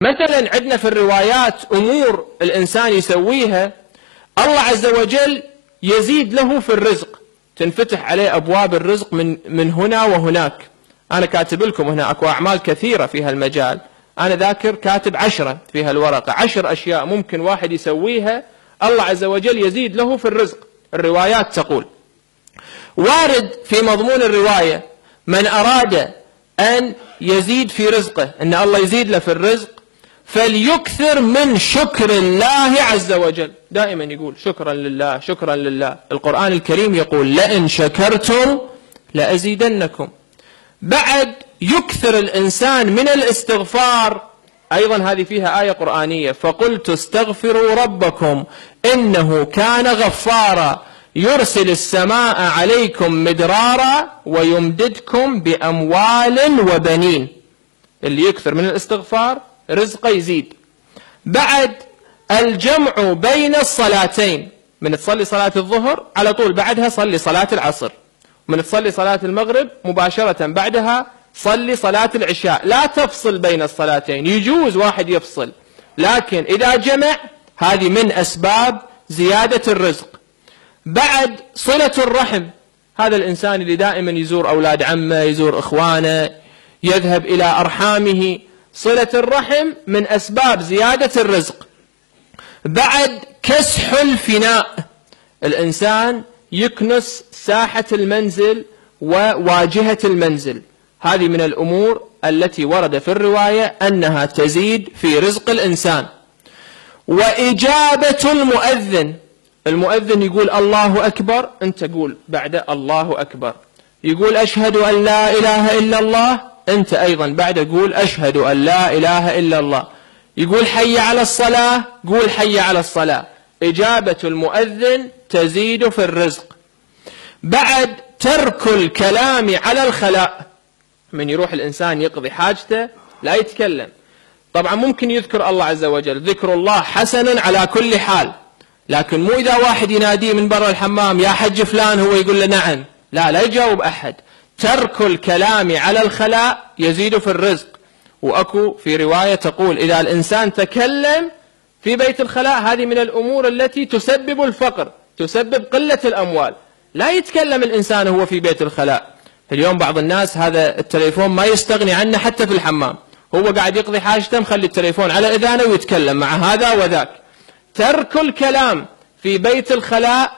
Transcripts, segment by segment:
مثلا عندنا في الروايات أمور الإنسان يسويها الله عز وجل يزيد له في الرزق، تنفتح عليه أبواب الرزق من هنا وهناك. أنا كاتب لكم هنا أكو أعمال كثيرة في هالمجال، أنا ذاكر كاتب 10 في هالورقة، 10 أشياء ممكن واحد يسويها الله عز وجل يزيد له في الرزق. الروايات تقول وارد في مضمون الرواية من أراد أن يزيد في رزقه، أن الله يزيد له في الرزق، فليكثر من شكر الله عز وجل. دائما يقول شكرا لله شكرا لله. القرآن الكريم يقول لئن شكرتم لأزيدنكم. بعد يكثر الإنسان من الاستغفار، أيضا هذه فيها آية قرآنية فقلت استغفروا ربكم إنه كان غفارا يرسل السماء عليكم مدرارا ويمددكم بأموال وبنين. اللي يكثر من الاستغفار رزقه يزيد. بعد الجمع بين الصلاتين، من تصلي صلاة الظهر على طول بعدها صلي صلاة العصر، من تصلي صلاة المغرب مباشرة بعدها صلي صلاة العشاء، لا تفصل بين الصلاتين. يجوز واحد يفصل، لكن إذا جمع هذه من أسباب زيادة الرزق. بعد صلة الرحم، هذا الإنسان اللي دائما يزور أولاد عمه، يزور إخوانه، يذهب إلى أرحامه، صلة الرحم من أسباب زيادة الرزق. بعد كسح الفناء، الإنسان يكنس ساحة المنزل وواجهة المنزل، هذه من الأمور التي ورد في الرواية أنها تزيد في رزق الإنسان. وإجابة المؤذن، المؤذن يقول الله أكبر، أنت قول بعد الله أكبر. يقول أشهد أن لا إله إلا الله، أنت أيضا بعد قول أشهد أن لا إله إلا الله. يقول حي على الصلاة، قول حي على الصلاة. إجابة المؤذن تزيد في الرزق. بعد ترك الكلام على الخلاء، من يروح الإنسان يقضي حاجته لا يتكلم. طبعا ممكن يذكر الله عز وجل، ذكر الله حسنا على كل حال، لكن مو إذا واحد يناديه من برا الحمام يا حج فلان هو يقول له نعم، لا يجاوب أحد. ترك الكلام على الخلاء يزيد في الرزق. وأكو في رواية تقول إذا الإنسان تكلم في بيت الخلاء، هذه من الأمور التي تسبب الفقر، تسبب قلة الأموال. لا يتكلم الإنسان هو في بيت الخلاء. اليوم بعض الناس هذا التليفون ما يستغني عنه حتى في الحمام، هو قاعد يقضي حاجته مخلي التليفون على إذانه ويتكلم مع هذا وذاك. ترك الكلام في بيت الخلاء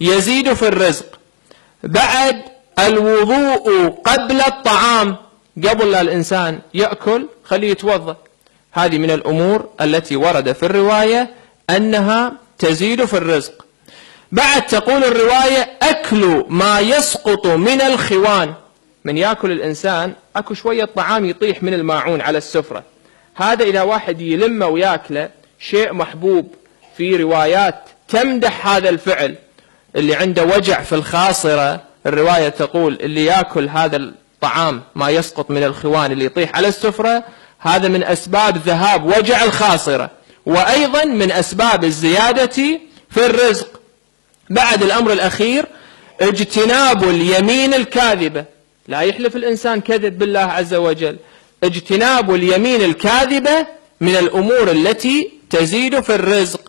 يزيد في الرزق. بعد الوضوء قبل الطعام، قبل لا الإنسان يأكل خليه يتوضأ، هذه من الأمور التي ورد في الرواية أنها تزيد في الرزق. بعد تقول الرواية أكل ما يسقط من الخوان، من يأكل الإنسان أكو شوية طعام يطيح من الماعون على السفرة، هذا إذا واحد يلمه ويأكله شيء محبوب. في روايات تمدح هذا الفعل، اللي عنده وجع في الخاصرة الرواية تقول اللي يأكل هذا الطعام ما يسقط من الخوان اللي يطيح على السفرة، هذا من أسباب ذهاب وجع الخاصرة، وأيضا من أسباب الزيادة في الرزق. بعد الأمر الأخير اجتناب اليمين الكاذبة، لا يحلف الإنسان كذب بالله عز وجل. اجتناب اليمين الكاذبة من الأمور التي تزيد في الرزق.